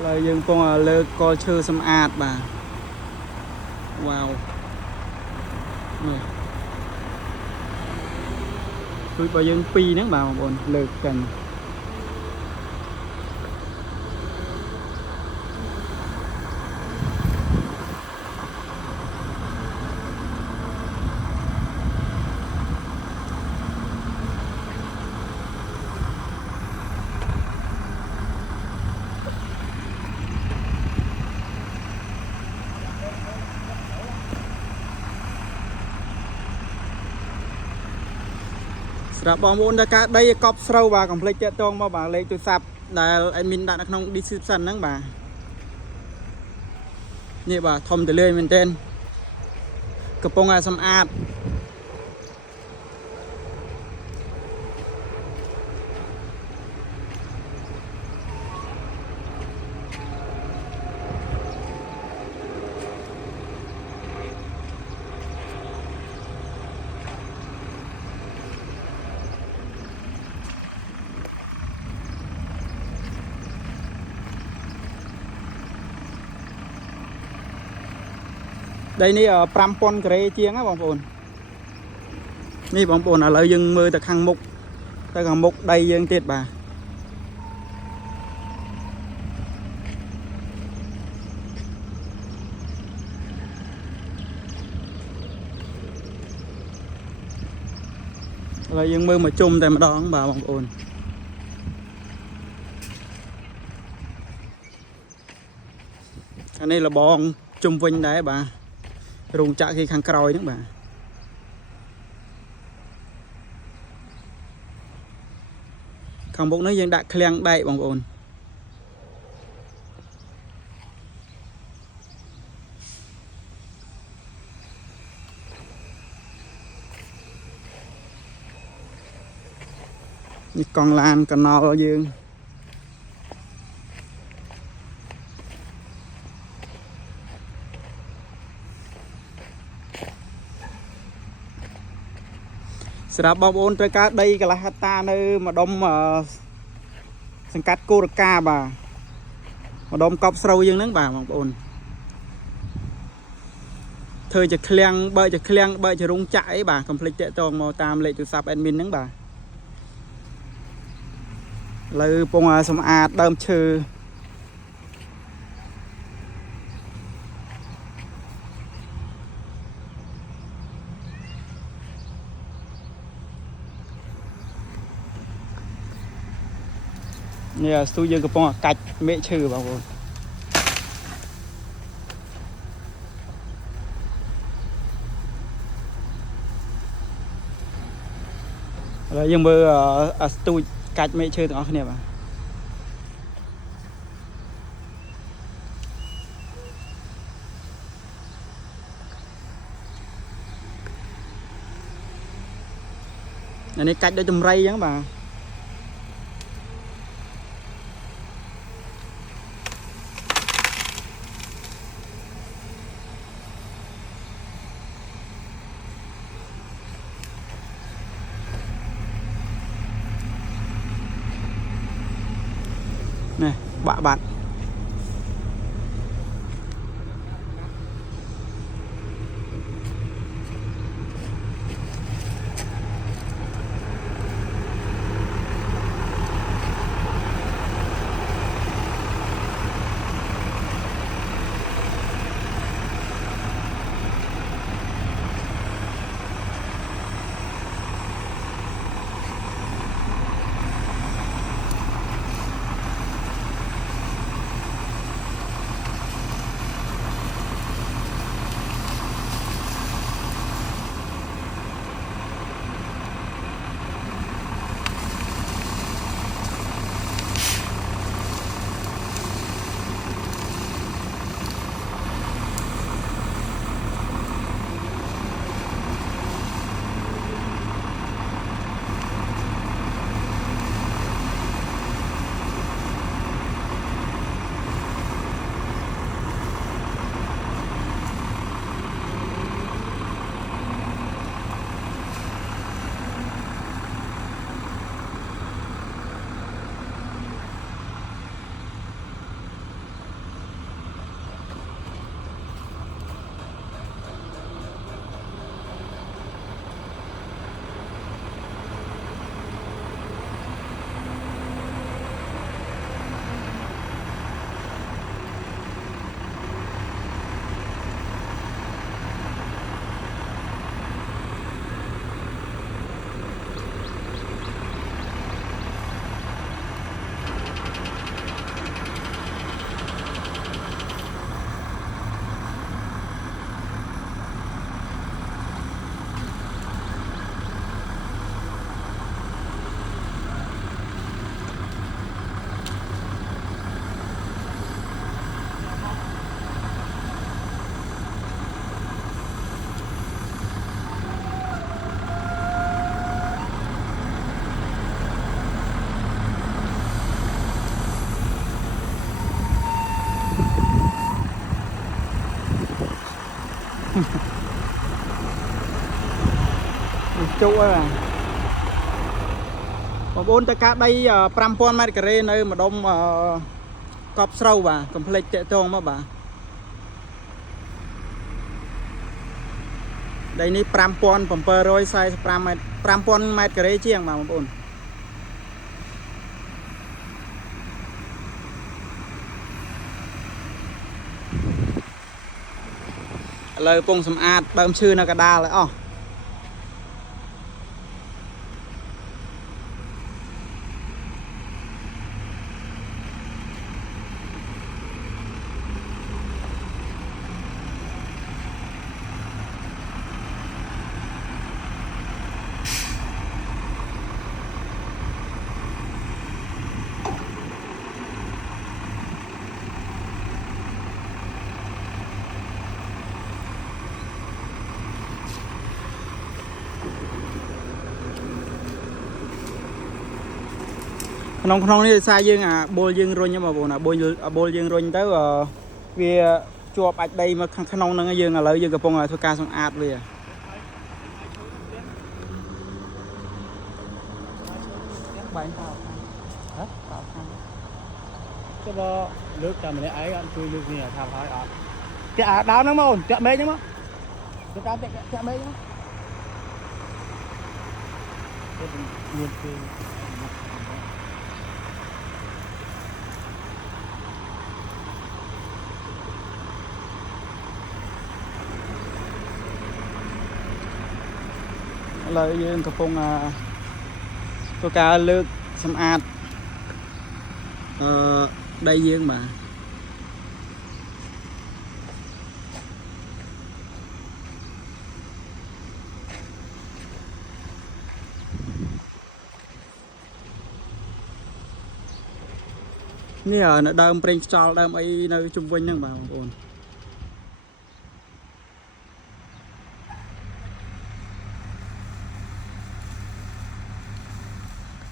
là dương phong là lơ co chơ xâm ạt bà wow này tôi bao dương pi nắng bà bọn lơ cần sập bom bồn ra cá đây cọp sâu bà complete chết trong mà bà lấy tôi sập là admin đã không description nắng bà như bà thông từ lưới mình tên cặp bông xâm ạt đây ní ở Prampon cái chiếng á bông bồn ní bông bồn là lợi dừng mưa từ hàng mục từ hàng mục đây dương tiết bà là dương mưa mà chung tại mà đó bà bông bồn cái này là bong chung vinh đấy bà rung chạy khi khăn còi nữa bà không bốc nó dân đã khen đại bằng ồn như con lan con no dương sẽ bom ôn tới cá đây cái là hạt ta nơi mà đông mà sang cắt cô ca bà mà đông cọp sâu dương nắng bà bom ôn thờiจะเคลียงเบอร์จะเคลียงเบอร์จะรุ่งchạy bà completeตรงมតាមលេខទូរស័ព្ទ admin ហ្នឹងបាទលើពងសម្អាតដើមឈើនេះស្ទូយើងកំពុងកាច់មែកឈើបងប្អូនឥឡូវយើងមើលស្ទូចកាច់មែកឈើទាំងអស់គ្នាបាទអានេះកាច់ដូចតម្រៃអញ្ចឹងបាទnày bạn អ ជក់ហើយបងប្អូនទៅការដី 5000 ម៉ែត្រការ៉េនៅម្ដុំកប់ស្រូវបាទកុំភ្លេចតាក់ទងមកបាទដីនេះ 5745 ម៉ែត្រ 5000 ម៉ែត្រការ៉េជាងបាទបងប្អូនឥឡូវកំពុងសម្អាតដើមឈើនៅកដាលហើយអស់ក្នុងនេះដោយសារយើងអាបូលយើងរុញបងប្អូនអាបូលយើងរុញទៅវាជាប់អាចដីមកខាងក្នុងហ្នឹងយើងឥឡូវយើងកំពុងធ្វើការសម្អាតវាបាញ់តោហ៎តោខាងទៅលើកតែម្នាក់ឯងអត់ជួយលើកនេះថាហើយអត់ចាក់ដើមហ្នឹងមកអូនចាក់មេឃហ្នឹងមកទៅតាមចាក់មេឃហ្នឹងទៅមានពេលឥឡូវយើងកំពុងធ្វើការលើកសម្អាតដីយើងបាទនេះនៅដើមប្រេងខ្យល់ដើមអីនៅជុំវិញហ្នឹងបាទបងប្អូន